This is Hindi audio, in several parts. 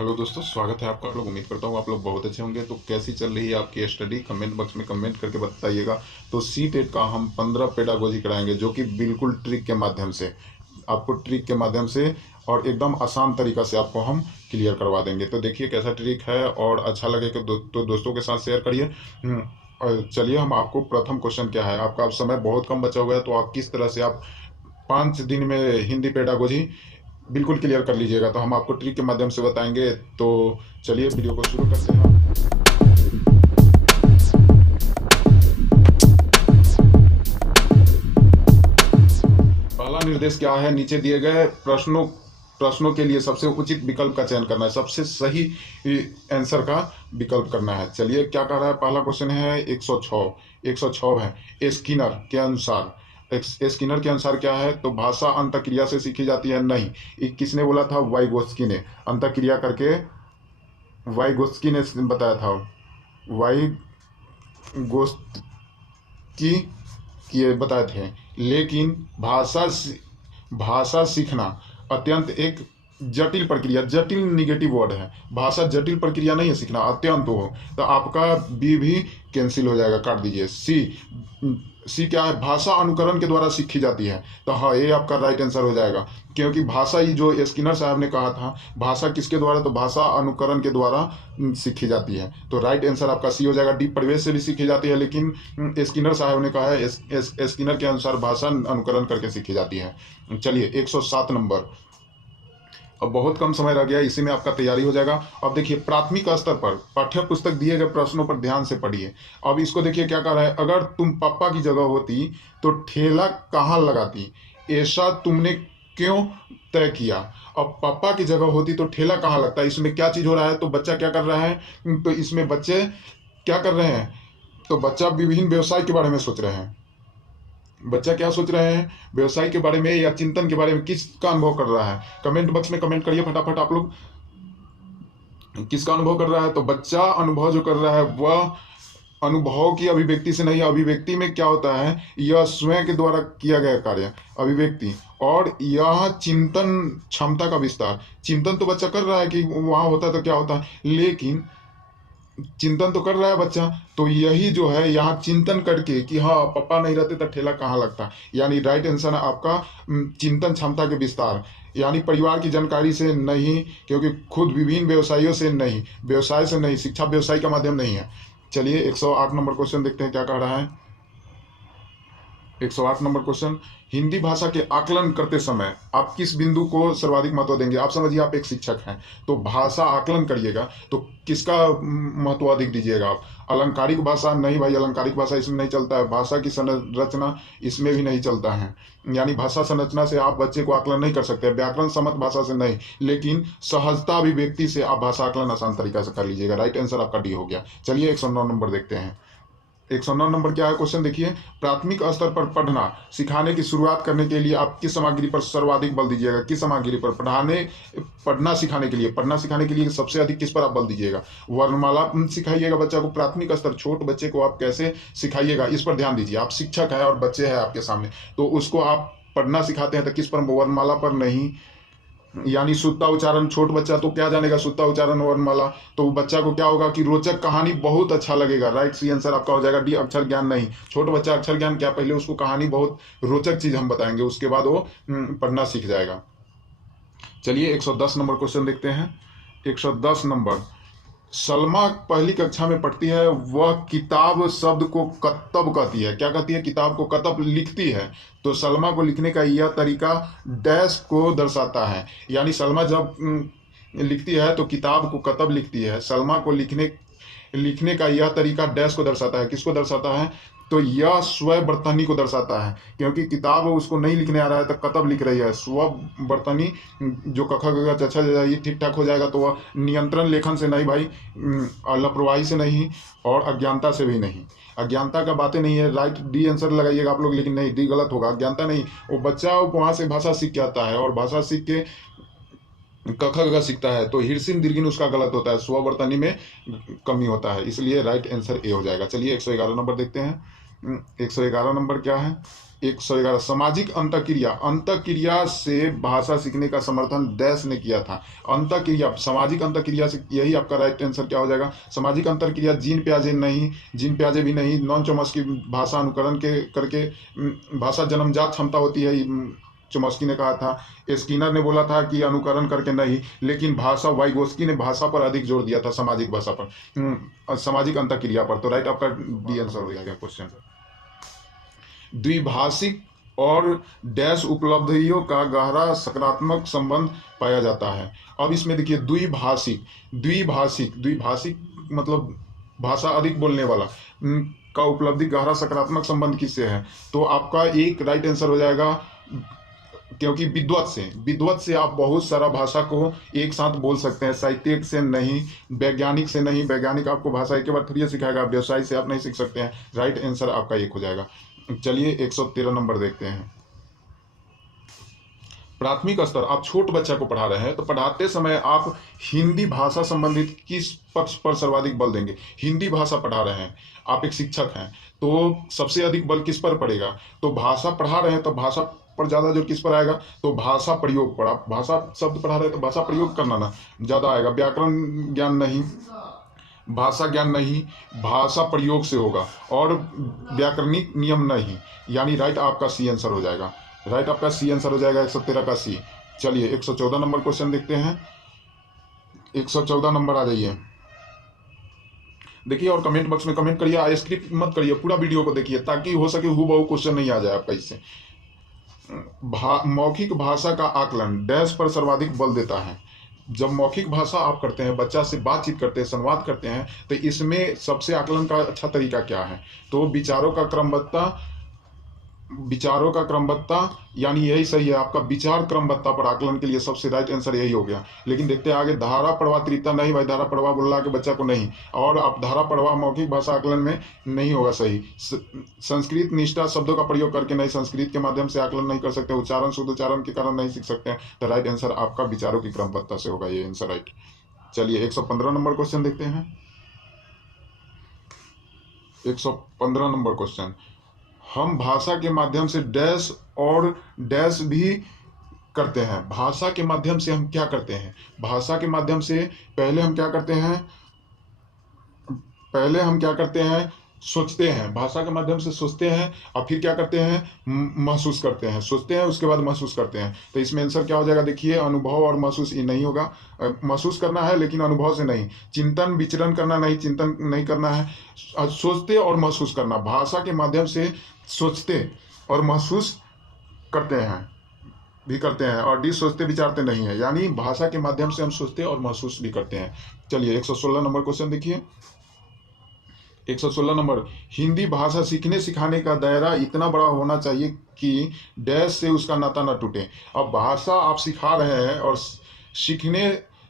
हेलो दोस्तों, स्वागत है आपका। आप लोग उम्मीद करता हूँ आप लोग बहुत अच्छे होंगे। तो कैसी चल रही है आपकी स्टडी, कमेंट बॉक्स में कमेंट करके बताइएगा। तो सी टेट का हम 15 पेडागोजी कराएंगे, जो कि बिल्कुल ट्रिक के माध्यम से आपको ट्रिक के माध्यम से और एकदम आसान तरीका से आपको हम क्लियर करवा देंगे। तो देखिए कैसा ट्रिक है, और अच्छा लगे तो दोस्तों के साथ शेयर करिए। और चलिए, हम आपको प्रथम क्वेश्चन क्या है, आपका अब समय बहुत कम बचा हुआ है, तो आप किस तरह से आप 5 दिन में हिंदी पेडागोजी बिल्कुल क्लियर कर लीजिएगा, तो हम आपको ट्रिक के माध्यम से बताएंगे। तो चलिए वीडियो को शुरू करते हैं। पहला निर्देश क्या है, नीचे दिए गए प्रश्नों के लिए सबसे उचित विकल्प का चयन करना है, सबसे सही आंसर का विकल्प करना है। चलिए क्या कह रहा है, पहला क्वेश्चन है 106 है। स्किनर के अनुसार क्या है, तो भाषा अंतःक्रिया से सीखी जाती है। नहीं, किसने बोला था, वाइगोत्स्की ने अंतःक्रिया करके, वाइगोत्स्की ने बताया था। वाइगोत्स्की ये बताए थे। लेकिन भाषा सीखना अत्यंत एक जटिल प्रक्रिया, जटिल निगेटिव वर्ड है। भाषा जटिल प्रक्रिया नहीं है सीखना, अत्यंत हो। तो आपका बी भी कैंसिल हो जाएगा, काट दीजिए। सी क्या है, भाषा अनुकरण के द्वारा सीखी जाती है। तो हाँ, ये आपका राइट आंसर हो जाएगा, क्योंकि भाषा ही जो स्किनर साहब ने कहा था, भाषा किसके द्वारा, तो भाषा अनुकरण के द्वारा सीखी जाती है। तो राइट आंसर आपका सी हो जाएगा। डी, परिवेश से भी सीखी जाती है, लेकिन स्किनर साहब ने कहा है स्किनर के अनुसार भाषा अनुकरण करके सीखी जाती है। चलिए 107 नंबर। अब बहुत कम समय रह गया, इसी में आपका तैयारी हो जाएगा। अब देखिए, प्राथमिक स्तर पर पाठ्य पुस्तक दिए गए प्रश्नों पर ध्यान से पढ़िए। अब इसको देखिए क्या कह रहा है, अगर तुम पापा की जगह होती तो ठेला कहाँ लगाती, ऐसा तुमने क्यों तय किया। अब पापा की जगह होती तो ठेला कहाँ लगता है, इसमें क्या चीज हो रहा है, तो बच्चा क्या कर रहा है, तो इसमें बच्चे क्या कर रहे हैं, तो बच्चा विभिन्न व्यवसाय के बारे में सोच रहे हैं। बच्चा क्या सोच रहे हैं, व्यवसाय के बारे में या चिंतन के बारे में, किसका अनुभव कर रहा है। कमेंट बॉक्स में कमेंट करिए फटाफट आप लोग, किसका अनुभव कर रहा है। तो बच्चा अनुभव जो कर रहा है वह अनुभव की अभिव्यक्ति से नहीं। अभिव्यक्ति में क्या होता है, यह स्वयं के द्वारा किया गया कार्य अभिव्यक्ति, और यह चिंतन क्षमता का विस्तार। चिंतन तो बच्चा कर रहा है कि वहां होता है तो क्या होता है, लेकिन चिंतन तो कर रहा है बच्चा। तो यही जो है यहाँ चिंतन करके कि हाँ पापा नहीं रहते तो ठेला कहाँ लगता, यानी राइट आंसर है आपका चिंतन क्षमता के विस्तार, यानी परिवार की जानकारी से नहीं, क्योंकि खुद विभिन्न व्यवसायों से नहीं, व्यवसाय से नहीं, शिक्षा व्यवसाय का माध्यम नहीं है। चलिए 108 नंबर क्वेश्चन देखते हैं क्या कह रहा है। 108 नंबर क्वेश्चन, हिंदी भाषा के आकलन करते समय आप किस बिंदु को सर्वाधिक महत्व देंगे। आप समझिए, आप एक शिक्षक हैं, तो भाषा आकलन करिएगा तो किसका महत्व अधिक दीजिएगा आप। अलंकारिक भाषा नहीं भाई, अलंकारिक भाषा इसमें नहीं चलता है। भाषा की संरचना इसमें भी नहीं चलता है, यानी भाषा संरचना से आप बच्चे को आकलन नहीं कर सकते। व्याकरण सम्मत भाषा से नहीं, लेकिन सहजता अभिव्यक्ति से आप भाषा आकलन आसान तरीका से कर लीजिएगा। राइट आंसर आपका डी हो गया। चलिए 109 नंबर देखते हैं। 109 नंबर क्या है क्वेश्चन देखिए, प्राथमिक स्तर पर पढ़ना सिखाने की शुरुआत करने के लिए आप किस सामग्री पर सर्वाधिक बल दीजिएगा। किस सामग्री पर पढ़ना सिखाने के लिए सबसे अधिक किस पर आप बल दीजिएगा। वर्णमाला सिखाइएगा बच्चा को, प्राथमिक स्तर छोट बच्चे को आप कैसे सिखाइएगा, इस पर ध्यान दीजिए। आप शिक्षक है और बच्चे हैं आपके सामने, तो उसको आप पढ़ना सिखाते हैं तो किस पर, वर्णमाला पर नहीं। यानी शुद्धता उच्चारण, छोट बच्चा तो क्या जानेगा शुद्धता उच्चारण वर्णमाला, तो बच्चा को क्या होगा कि रोचक कहानी बहुत अच्छा लगेगा। राइट, सी आंसर आपका हो जाएगा डी, अक्षर ज्ञान नहीं। छोट बच्चा अक्षर ज्ञान क्या, पहले उसको कहानी बहुत रोचक चीज हम बताएंगे, उसके बाद वो पढ़ना सीख जाएगा। चलिए 110 नंबर क्वेश्चन देखते हैं। 110 नंबर, सलमा पहली कक्षा में पढ़ती है, वह किताब शब्द को कतब कहती है। क्या कहती है, किताब को कतब लिखती है। तो सलमा को लिखने का यह तरीका डैश को दर्शाता है, यानी सलमा जब लिखती है तो किताब को कतब लिखती है। सलमा को लिखने का यह तरीका डैश को दर्शाता है। किसको दर्शाता है, तो यह स्ववर्तनी को दर्शाता है, क्योंकि किताब उसको नहीं लिखने आ रहा है तो कतब लिख रही है। स्ववर्तनी जो कख ग घ छ छ ये ठीक ठाक हो जाएगा। तो वह नियंत्रण लेखन से नहीं भाई, लापरवाही से नहीं, और अज्ञानता से भी नहीं। अज्ञानता का बातें नहीं है। राइट, डी आंसर लगाइएगा आप लोग, लेकिन नहीं, डी गलत होगा। अज्ञानता नहीं, वो बच्चा वहां से भाषा सीख के आता है, और भाषा सीख के कख ग सीखता है, तो हिरसिन दीर्घिन उसका गलत होता है, स्ववर्तनी में कमी होता है, इसलिए राइट आंसर ए हो जाएगा। चलिए 111 नंबर देखते हैं। 111 नंबर क्या है? 111 सामाजिक अंतःक्रिया। अंतःक्रिया से भाषा सीखने का समर्थन डैश ने किया था। अंतःक्रिया, सामाजिक अंतःक्रिया से, यही आपका राइट आंसर क्या हो जाएगा? सामाजिक अंतःक्रिया जीन पियाजे नहीं, जीन पियाजे भी नहीं, नॉन चॉम्स्की भाषा अनुकरण के करके भाषा जन्मजात क्षमता होती है, चॉम्स्की ने कहा था। स्किनर ने बोला था कि अनुकरण करके नहीं, लेकिन भाषा, वाइगोस्की ने भाषा पर अधिक जोर दिया था, सामाजिक भाषा पर, सामाजिक अंतःक्रिया पर। तो राइट आपका डी आंसर हो जाएगा क्वेश्चन। द्विभाषिक और डैश उपलब्धियों का गहरा सकारात्मक संबंध पाया जाता है। अब इसमें देखिए द्विभाषिक, द्विभाषिक, द्विभाषिक मतलब भाषा अधिक बोलने वाला का उपलब्धि गहरा सकारात्मक संबंध किससे है? तो आपका एक राइट आंसर हो जाएगा, क्योंकि विद्वत से आप बहुत सारा भाषा को एक साथ बोल सकते हैं, साहित्यिक से नहीं, वैज्ञानिक से नहीं। वैज्ञानिक आपको भाषा एक बार थोड़ी सिखाएगा, व्यवसाय से आप नहीं सीख सकते हैं। राइट आंसर आपका एक हो जाएगा। चलिए 113 नंबर देखते हैं। प्राथमिक स्तर, आप छोट बच्चा को पढ़ा रहे हैं, तो पढ़ाते समय आप हिंदी भाषा संबंधित किस पक्ष पर सर्वाधिक बल देंगे? हिंदी भाषा पढ़ा रहे हैं, आप एक शिक्षक हैं, तो सबसे अधिक बल किस पर पड़ेगा? तो भाषा पढ़ा रहे हैं तो भाषा पर ज्यादा जोर किस पर आएगा? तो भाषा प्रयोग पर। आप भाषा शब्द पढ़ा रहे हैं तो भाषा प्रयोग करना ना ज्यादा आएगा। व्याकरण ज्ञान नहीं, भाषा ज्ञान नहीं, भाषा प्रयोग से होगा, और व्याकरणिक नियम नहीं। यानी राइट आपका सी आंसर हो जाएगा। राइट आपका सी आंसर हो जाएगा 113 का सी। चलिए 114 नंबर क्वेश्चन देखते हैं। 114 नंबर आ जाइए, देखिए, और कमेंट बॉक्स में कमेंट करिए, स्क्रिप्ट मत करिए, पूरा वीडियो को देखिए, ताकि हो सके हूबहू क्वेश्चन नहीं आ जाए आपका इससे। मौखिक भाषा का आकलन डैश पर सर्वाधिक बल देता है। जब मौखिक भाषा आप करते हैं, बच्चा से बातचीत करते हैं, संवाद करते हैं, तो इसमें सबसे आकलन का अच्छा तरीका क्या है? तो विचारों का क्रमबद्धता, यानी यही सही है आपका। विचार क्रमबद्धता पर आकलन के लिए सबसे राइट आंसर यही हो गया। लेकिन देखते हैं आगे, धारा प्रवाह नहीं भाई, धारा प्रवाह बोल रहा के बच्चा को नहीं, और आप धारा प्रवाह मौखिक भाषा आकलन में नहीं होगा सही। संस्कृत निष्ठा शब्दों का प्रयोग करके नहीं, संस्कृत के माध्यम से आकलन नहीं कर सकते, उच्चारण शुद्ध उच्चारण के कारण नहीं सीख सकते हैं। तो राइट आंसर आपका विचारों की क्रमबद्धता से होगा ये आंसर राइट। चलिए 115 नंबर क्वेश्चन देखते हैं। 115 नंबर क्वेश्चन, हम भाषा के माध्यम से डैश और डैश भी करते हैं। भाषा के माध्यम से हम क्या करते हैं? भाषा के माध्यम से पहले हम क्या करते हैं? सोचते हैं। भाषा के माध्यम से सोचते हैं, और फिर क्या करते हैं? महसूस करते हैं। सोचते हैं, उसके बाद महसूस करते हैं। तो इसमें आंसर क्या हो जाएगा? देखिए, अनुभव और महसूस ये नहीं होगा। महसूस करना है लेकिन अनुभव से नहीं। चिंतन विचरण करना नहीं, चिंतन नहीं करना है। सोचते और महसूस करना। भाषा के माध्यम से सोचते और महसूस करते हैं, और डी सोचते विचारते नहीं है। यानी भाषा के माध्यम से हम सोचते और महसूस भी करते हैं। चलिए 116 नंबर क्वेश्चन देखिए। 116 नंबर, हिंदी भाषा सीखने सिखाने का दायरा इतना बड़ा होना चाहिए कि डैश से उसका नाता न टूटे। अब भाषा आप सिखा रहे हैं और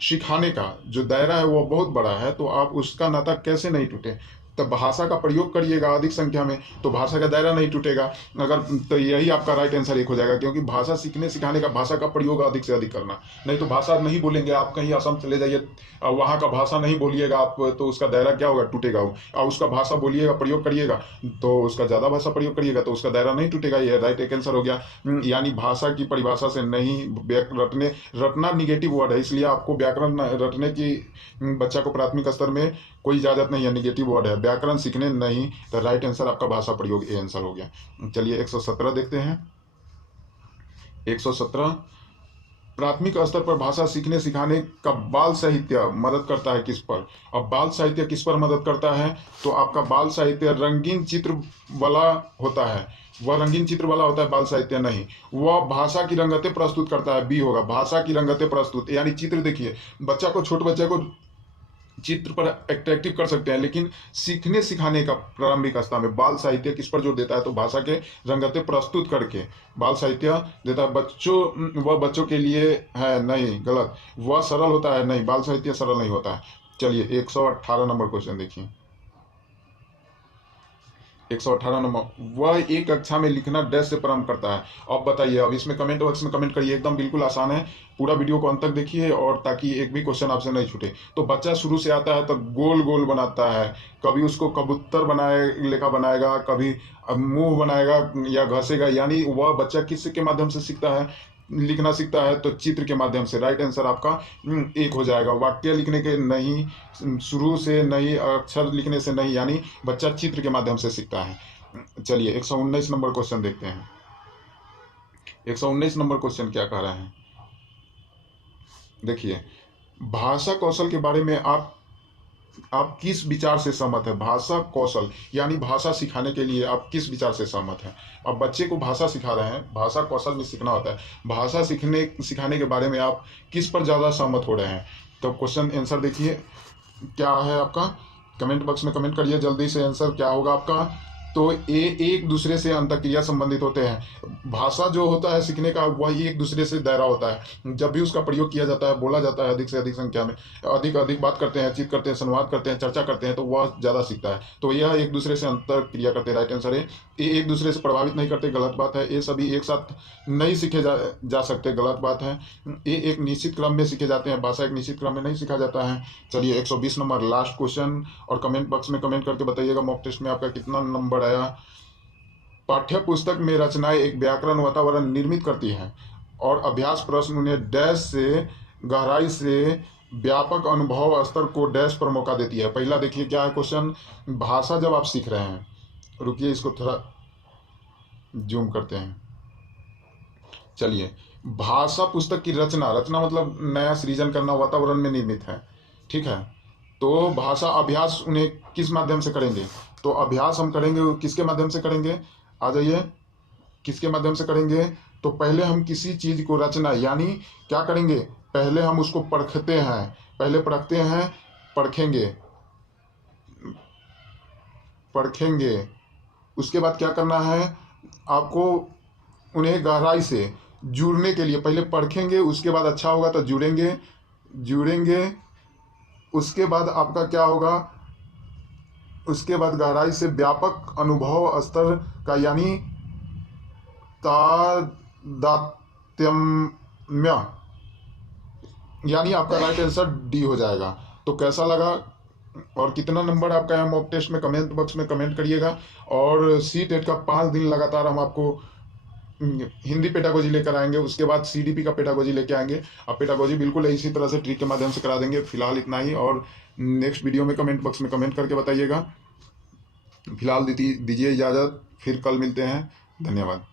सिखाने का जो दायरा है वो बहुत बड़ा है, तो आप उसका नाता कैसे नहीं टूटे? तब भाषा का प्रयोग करिएगा अधिक संख्या में, तो भाषा का दायरा नहीं टूटेगा। अगर तो यही आपका राइट आंसर एक हो जाएगा, क्योंकि भाषा सीखने सिखाने का भाषा का प्रयोग अधिक से अधिक करना। नहीं तो भाषा नहीं बोलेंगे आप, कहीं असम चले जाइए, वहाँ का भाषा नहीं बोलिएगा आप, तो उसका दायरा क्या होगा? टूटेगा। और उसका भाषा बोलिएगा, प्रयोग करिएगा, तो उसका ज़्यादा भाषा प्रयोग करिएगा तो उसका दायरा नहीं टूटेगा। यह राइट एक आंसर हो गया। यानी भाषा की परिभाषा से नहीं, रटना निगेटिव वर्ड है, इसलिए आपको व्याकरण रटने की बच्चा को प्राथमिक स्तर में कोई इजाजत नहीं है, निगेटिव वर्ड है। व्याकरण सीखने नहीं, तो राइट आंसर आपका भाषा प्रयोग ए आंसर हो गया। चलिए 117 देखते हैं। 117, प्राथमिक स्तर पर भाषा सीखने सिखाने का बाल साहित्य मदद करता है किस पर? अब बाल साहित्य किस पर मदद करता है? तो आपका बाल साहित्य रंगीन चित्र वाला होता है। वह रंगीन चित्र वाला होता है, बाल साहित्य नहीं। वह भाषा की रंगतें प्रस्तुत करता है, बी होगा। भाषा की रंगतें प्रस्तुत, यानी चित्र देखिए, बच्चा को, छोटे बच्चे को चित्र पर अट्रैक्टिव कर सकते हैं, लेकिन सीखने सिखाने का प्रारंभिक अवस्था में बाल साहित्य किस पर जोर देता है? तो भाषा के रंगतें प्रस्तुत करके बाल साहित्य देता है। वह बच्चों के लिए है नहीं, गलत। वह सरल होता है, नहीं, बाल साहित्य सरल नहीं होता है। चलिए 118 नंबर क्वेश्चन देखिए। 118 नंबर, वह एक कक्षा में लिखना डैश से प्रारंभ करता है। अब बताइए, अब इसमें कमेंट बॉक्स में कमेंट करिए, एकदम बिल्कुल आसान है। पूरा वीडियो को अंत तक देखिए और ताकि एक भी क्वेश्चन आपसे नहीं छूटे। तो बच्चा शुरू से आता है तो गोल गोल बनाता है, कभी उसको कबूतर बनाए लेखा बनाएगा, कभी मुंह बनाएगा या घसेगा, यानी वह बच्चा किस के माध्यम से सीखता है, लिखना सीखता है, तो चित्र के माध्यम से। राइट आंसर आपका एक हो जाएगा। वाक्य लिखने के नहीं, शुरू से नहीं, अक्षर लिखने से नहीं, यानी बच्चा चित्र के माध्यम से सीखता है। चलिए 119 नंबर क्वेश्चन देखते हैं। 119 नंबर क्वेश्चन क्या कह रहा है, देखिए, भाषा कौशल के बारे में आप किस विचार से सहमत है। भाषा कौशल यानी भाषा सिखाने के लिए आप किस विचार से सहमत हैं। अब बच्चे को भाषा सिखा रहे हैं, भाषा कौशल में सीखना होता है, भाषा सिखाने के बारे में आप किस पर ज़्यादा सहमत हो रहे हैं। तो क्वेश्चन आंसर देखिए क्या है आपका, कमेंट बॉक्स में कमेंट करिए जल्दी से, आंसर क्या होगा आपका। तो ये एक दूसरे से अंतःक्रिया संबंधित होते हैं। भाषा जो होता है सीखने का, वही एक दूसरे से दायरा होता है। जब भी उसका प्रयोग किया जाता है, बोला जाता है अधिक से अधिक संख्या में, अधिक अधिक बात करते हैं, चित करते हैं, संवाद करते हैं, चर्चा करते हैं, तो वह ज़्यादा सीखता है। तो यह एक दूसरे से अंतःक्रिया करते हैं। राइट आंसर है। ये एक दूसरे से प्रभावित नहीं करते, गलत बात है। ये सभी एक साथ नहीं सीखे जा सकते, गलत बात है। ये एक निश्चित क्रम में सीखे जाते हैं, भाषा एक निश्चित क्रम में नहीं सीखा जाता है। चलिए 120 नंबर लास्ट क्वेश्चन, और कमेंट बॉक्स में कमेंट करके बताइएगा मॉक टेस्ट में आपका कितना नंबर आया। पाठ्य पुस्तक में रचनाएं एक व्याकरण वातावरण निर्मित करती हैं और अभ्यास प्रश्न उन्हें डैश से, गहराई से, व्यापक अनुभव स्तर को डैश पर मौका देती है। पहला देखिए क्या है क्वेश्चन, भाषा जब आप सीख रहे हैं, रुकिए इसको थोड़ा जूम करते हैं। चलिए, भाषा पुस्तक की रचना, रचना मतलब नया सृजन करना, वातावरण में निर्मित है, ठीक है। तो भाषा अभ्यास उन्हें किस माध्यम से करेंगे, तो अभ्यास हम करेंगे किसके माध्यम से करेंगे, आ जाइए, किसके माध्यम से करेंगे। तो पहले हम किसी चीज को रचना, यानी क्या करेंगे, पहले हम उसको परखते हैं, पहले परखते हैं, परखेंगे, उसके बाद क्या करना है आपको, उन्हें गहराई से जुड़ने के लिए पहले परखेंगे, उसके बाद अच्छा होगा तो जुड़ेंगे, उसके बाद आपका क्या होगा, उसके बाद गहराई से व्यापक अनुभव स्तर का, यानी तादात्म्य, यानी आपका राइट आंसर डी हो जाएगा। तो कैसा लगा और कितना नंबर आपका है मॉक टेस्ट में, कमेंट बॉक्स में कमेंट करिएगा। और सी-टेट का 5 दिन लगातार हम आपको हिंदी पेडागोजी लेकर आएंगे, उसके बाद सीडीपी का पेडागोजी लेके आएंगे। अब पेडागोजी बिल्कुल इसी तरह से ट्रिक के माध्यम से करा देंगे। फिलहाल इतना ही, और नेक्स्ट वीडियो में कमेंट बॉक्स में कमेंट करके बताइएगा। फिलहाल दीजिए इजाज़त, फिर कल मिलते हैं। धन्यवाद।